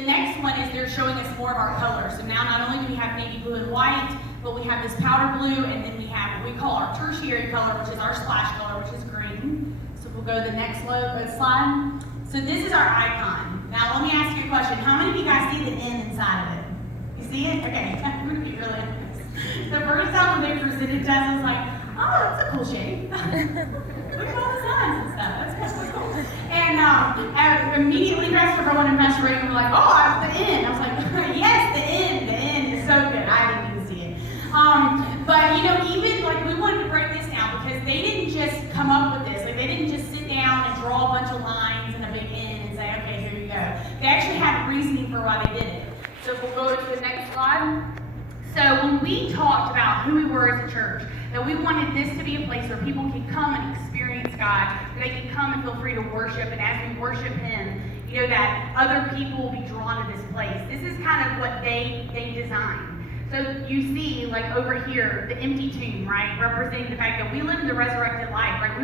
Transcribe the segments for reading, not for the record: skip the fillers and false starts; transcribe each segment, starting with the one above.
The next one is they're showing us more of our colors. So now not only do we have navy blue and white, but we have this powder blue, and then we have what we call our tertiary color, which is our splash color, which is green. So we'll go to the next slide. So this is our icon. Now let me ask you a question. How many of you guys see the N inside of it? You see it? Okay, I'm going to be really honest. The first time when they presented to us, I was like, oh, that's a cool shape. Look at all the signs and stuff. That's cool. And immediately Pastor Rowan and Pastor Regan were like, oh, the N. I was like, yes, the N. The N is so good. I didn't even see it. But you know, even like we wanted to break this down because they didn't just come up with this. Like they didn't just sit down and draw a bunch of lines and a big N and say, okay, here you go. They actually had reasoning for why they did it. So we'll go to the next slide. So when we talked about who we were as a church, that we wanted this to be a place where people could come and experience God, that they could come and feel free to worship, and as we worship Him, you know, that other people will be drawn to this place. This is kind of what they designed. So you see, like over here, the empty tomb, right, representing the fact that we live the resurrected life, right?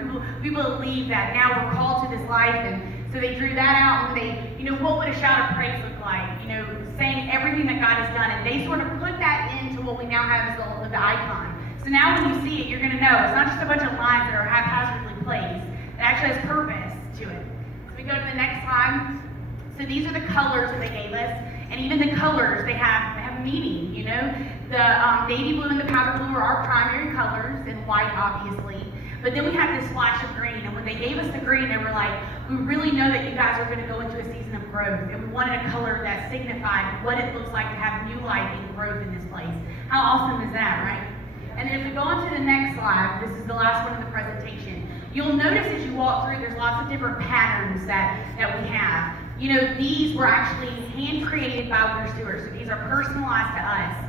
We believe that now we're called to this life, and so they drew that out, and they, you know, what would a shout of praise look like? You know, saying everything that God has done, and they sort of put that into what we now have as the icon. So now when you see it, you're going to know it's not just a bunch of lines that are haphazardly placed. It actually has purpose to it. So we go to the next slide. So these are the colors that they gave us, and even the colors, they have meaning, you know. The navy blue and the powder blue are our primary colors, and white, obviously. But then we have this flash of green, and when they gave us the green, they were like, we really know that you guys are going to go into a season of growth, and we wanted a color that signified what it looks like to have new life and growth in this place. How awesome is that, right? And then if we go on to the next slide, this is the last one of the presentation. You'll notice as you walk through, there's lots of different patterns that we have. You know, these were actually hand-created by We're Stewards, so these are personalized to us.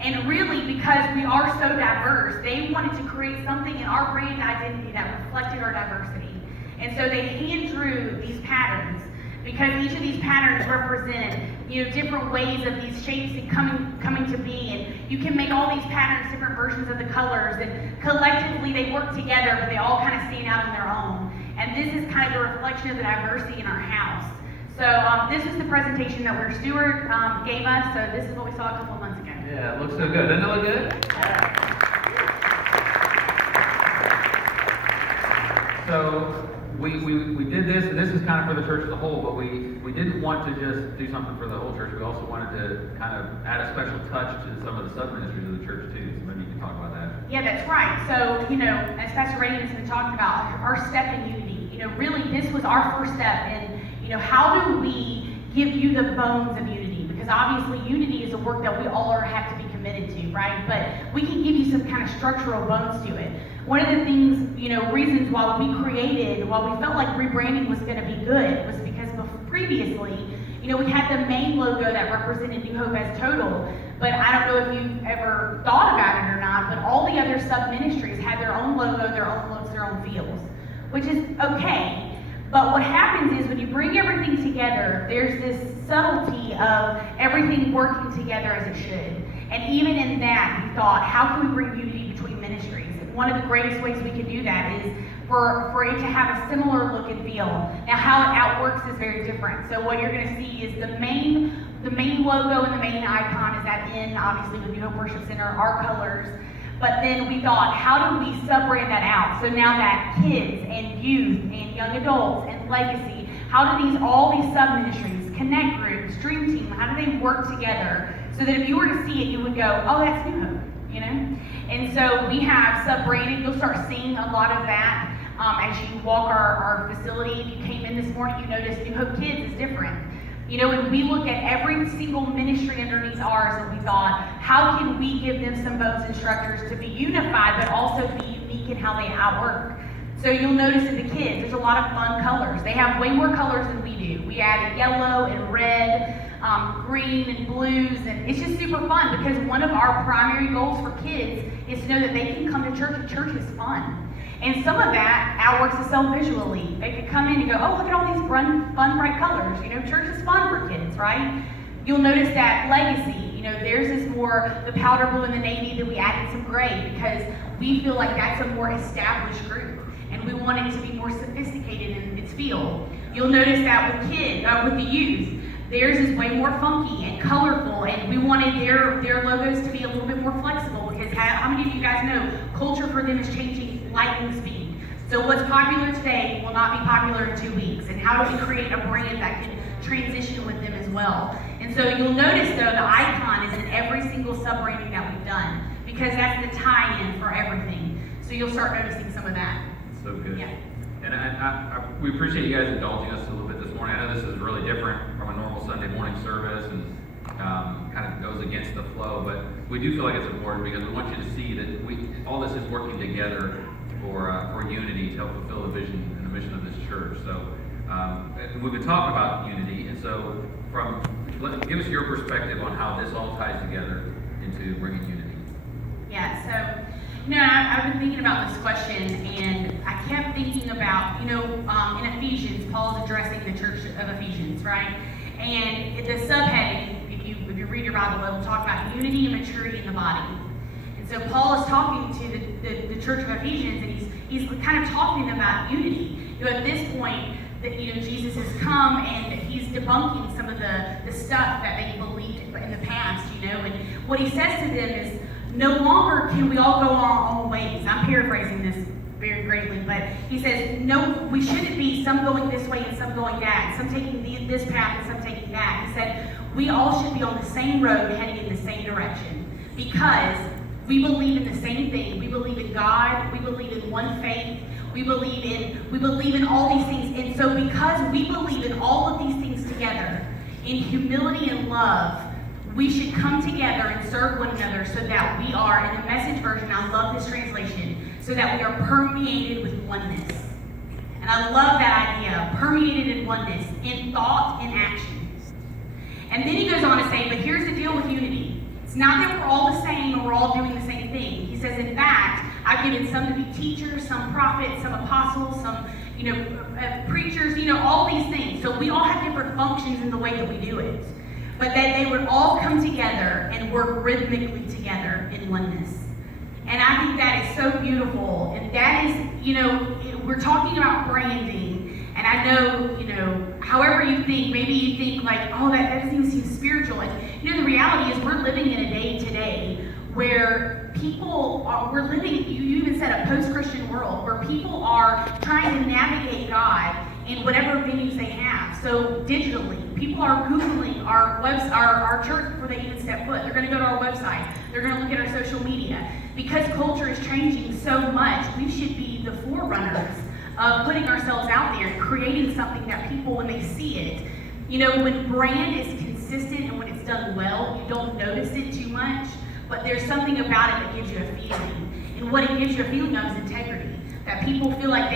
And really, because we are so diverse, they wanted to create something in our brand identity that reflected our diversity. And so they hand-drew these patterns, because each of these patterns represent, you know, different ways of these shapes and coming to be. And you can make all these patterns, different versions of the colors, and collectively they work together, but they all kind of stand out on their own. And this is kind of the reflection of the diversity in our house. So this is the presentation that We're Steward gave us. So this is what we saw a couple of months ago. Yeah, it looks so good. Doesn't it look good? So we did this, and this is kind of for the church as a whole, but we didn't want to just do something for the whole church. We also wanted to kind of add a special touch to some of the sub-ministries of the church too. So maybe you can talk about that. Yeah, that's right. So, you know, as Pastor Regan has been talking about, our step in unity, you know, really this was our first step in, you know, how do we give you the bones of unity? Because obviously unity is a work that we all have to be committed to, right? But we can give you some kind of structural bones to it. One of the things, you know, reasons why we felt like rebranding was going to be good was because previously, you know, we had the main logo that represented New Hope as total, but I don't know if you've ever thought about it or not, but all the other sub-ministries had their own logo, their own looks, their own feels, which is okay. But what happens is when you bring everything together, there's this subtlety of everything working together as it should. And even in that, we thought, how can we bring unity between ministries? One of the greatest ways we can do that is for it to have a similar look and feel. Now, how it outworks is very different. So what you're going to see is the main logo and the main icon is that N, obviously with New Hope Worship Center, our colors. But then we thought, how do we sub-brand that out? So now that kids and youth and young adults and legacy, how do all these sub-ministries, connect groups, dream team, how do they work together so that if you were to see it, you would go, oh, that's New Hope, you know? And so we have sub-branded. You'll start seeing a lot of that as you walk our facility. If you came in this morning, you noticed New Hope Kids is different. You know, and we look at every single ministry underneath ours and we thought, how can we give them some bones and structures to be unified, but also be unique in how they outwork? So you'll notice in the kids, there's a lot of fun colors. They have way more colors than we do. We added yellow and red, green and blues, and it's just super fun because one of our primary goals for kids is to know that they can come to church and church is fun. And some of that outworks itself visually. They could come in and go, oh, look at all these fun, bright colors. You know, church is fun for kids, right? You'll notice that legacy, you know, theirs is more the powder blue and the navy, that we added some gray because we feel like that's a more established group. And we want it to be more sophisticated in its feel. You'll notice that with the youth, Theirs is way more funky and colorful, and we wanted their logos to be a little bit more flexible, because how many of you guys know culture for them is changing lightning speed? So what's popular today will not be popular in 2 weeks, and how do we create a brand that can transition with them as well? And so you'll notice, though, the icon is in every single sub-branding that we've done, because that's the tie-in for everything. So you'll start noticing some of that. So good. Yeah. And we appreciate you guys indulging us a little bit this morning. I know this is really different from a normal Sunday morning service, and kind of goes against the flow, but we do feel like it's important because we want you to see that all this is working together for unity to help fulfill the vision and the mission of this church. So and we've been talking about unity, and so give us your perspective on how this all ties together into bringing unity. Yeah, so, I've been thinking about this question, and I kept thinking about, in Ephesians, Paul's addressing the church of Ephesians, right? And the subheading, if you read your Bible, it will talk about unity and maturity in the body. And so Paul is talking to the church of Ephesians, and he's kind of talking about unity. At this point, that Jesus has come and he's debunking some of the stuff that they believed in the past, and what he says to them is, no longer can we all go our own ways. I'm paraphrasing this very greatly, but he says, no, we shouldn't be some going this way and some going that, some taking this path and some taking that. He said, we all should be on the same road heading in the same direction, because we believe in the same thing. We believe in God. We believe in one faith. We believe in all these things. And so because we believe in all of these things together, in humility and love, we should come together and serve one another so that we are, in the Message version, I love this translation, so that we are permeated with oneness. And I love that idea, permeated in oneness, in thought and action. And then he goes on to say, but here's the deal with unity. It's not that we're all the same or we're all doing the same thing. He says, in fact, I've given some to be teachers, some prophets, some apostles, some preachers, all these things. So we all have different functions in the way that we do it. But that they would all come together and work rhythmically together in oneness. And I think that is so beautiful. And that is, we're talking about branding. And I know, however you think, maybe you think like, oh, that doesn't even seem spiritual. And, the reality is we're living in a day today where we're living, you even said, a post-Christian world, where people are trying to navigate God in whatever venues they have. So digitally, people are Googling our church before they even step foot. They're going to go to our website. They're going to look at our social media. Because culture is changing so much, we should be the forerunners of putting ourselves out there and creating something that people, when they see it, when brand is consistent and when it's done well, you don't notice it too much, but there's something about it that gives you a feeling. And what it gives you a feeling of is integrity. That people feel like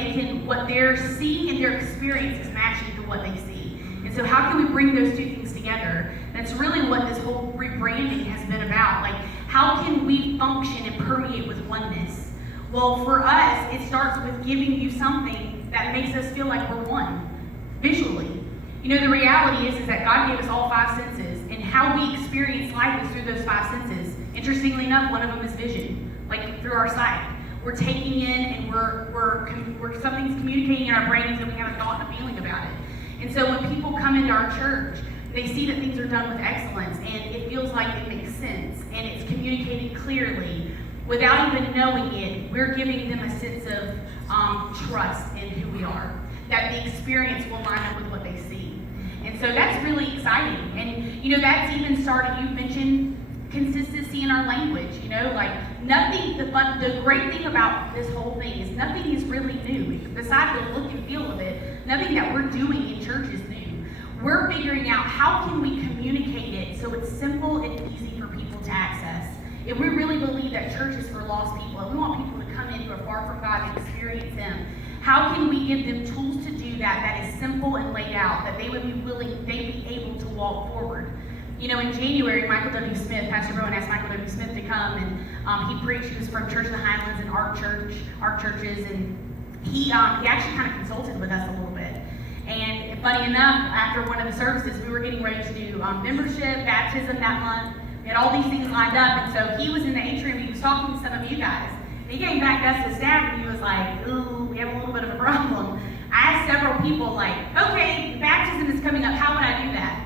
what they're seeing in their experience is matching to what they see. And so how can we bring those two things together? That's really what this whole rebranding has been about. Like, how can we function and permeate with oneness? Well, for us, it starts with giving you something that makes us feel like we're one, visually. The reality is that God gave us all 5 senses, and how we experience life is through those 5 senses. Interestingly enough, one of them is vision, like through our sight. We're taking in, and we're something's communicating in our brains, and we have a thought and a feeling about it. And so when people come into our church, they see that things are done with excellence, and it feels like it makes sense, and it's communicated clearly. Without even knowing it, we're giving them a sense of trust in who we are, that the experience will line up with what they see. And so that's really exciting. And, that's even started, you mentioned consistency in our language, like nothing, the great thing about this whole thing is nothing is really new. Besides the look and feel of it, nothing that we're doing in church is new. We're figuring out how can we communicate it so it's simple and easy for people to access. If we really believe that church is for lost people, and we want people to come in who are far from God and experience Him, how can we give them tools to do that is simple and laid out, that they would be willing, they'd be able to walk forward? In January, Michael W. Smith, Pastor Rowan asked Michael W. Smith to come, and he preached. He was from Church of the Highlands and our churches, and he actually kind of consulted with us a little bit. And funny enough, after one of the services, we were getting ready to do membership, baptism that month. We had all these things lined up, and so he was in the atrium. He was talking to some of you guys. He came back to us as staff, and he was like, "Ooh, we have a little bit of a problem." I asked several people, like, "Okay, baptism is coming up. How would I do that?"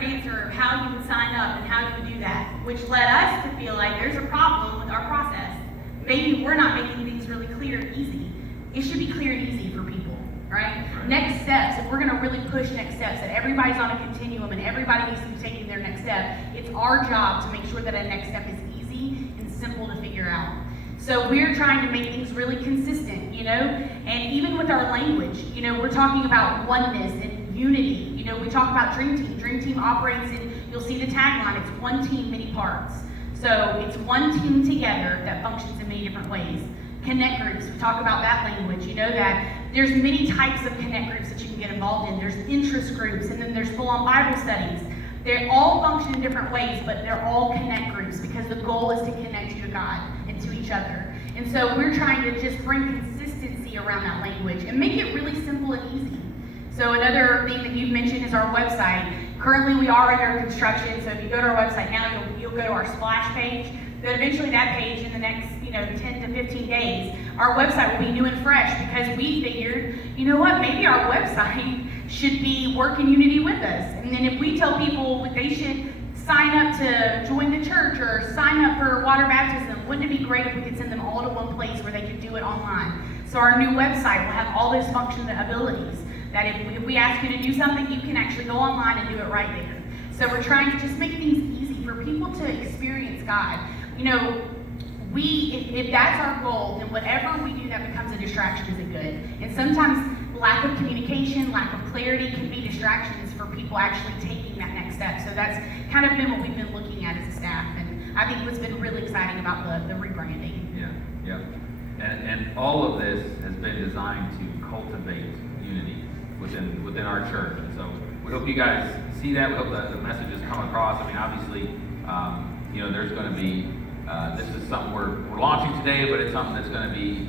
straightforward answer of how you would sign up and how you would do that, which led us to feel like there's a problem with our process. Maybe we're not making things really clear and easy. It should be clear and easy for people, right? Next steps, if we're going to really push next steps, that everybody's on a continuum and everybody needs to be taking their next step, it's our job to make sure that a next step is easy and simple to figure out. So we're trying to make things really consistent, and even with our language, we're talking about oneness and unity. We talk about Dream Team. Dream Team operates in, you'll see the tagline, it's one team, many parts. So it's one team together that functions in many different ways. Connect groups, we talk about that language. That there's many types of connect groups that you can get involved in. There's interest groups, and then there's full-on Bible studies. They all function in different ways, but they're all connect groups because the goal is to connect you to God and to each other. And so we're trying to just bring consistency around that language and make it really simple and easy. So another thing that you've mentioned is our website. Currently we are under construction, so if you go to our website now, you'll go to our splash page. But eventually that page in the next 10 to 15 days, our website will be new and fresh because we figured, maybe our website should be work in unity with us. And then if we tell people they should sign up to join the church or sign up for water baptism, wouldn't it be great if we could send them all to one place where they could do it online? So our new website will have all those functionalities that if we ask you to do something, you can actually go online and do it right there. So we're trying to just make things easy for people to experience God. If that's our goal, then whatever we do that becomes a distraction isn't good. And sometimes lack of communication, lack of clarity can be distractions for people actually taking that next step. So that's kind of been what we've been looking at as a staff. And I think what's been really exciting about the rebranding. Yeah. And all of this has been designed to cultivate unity within our church. And so we hope you guys see that. We hope that the message has come across. Obviously, there's going to be, this is something we're launching today, but it's something that's going to be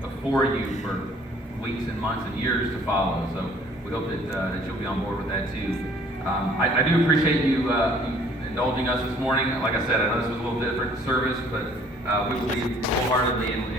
before you for weeks and months and years to follow. So we hope that you'll be on board with that too. I do appreciate you indulging us this morning. Like I said, I know this was a little different service, but we believe wholeheartedly in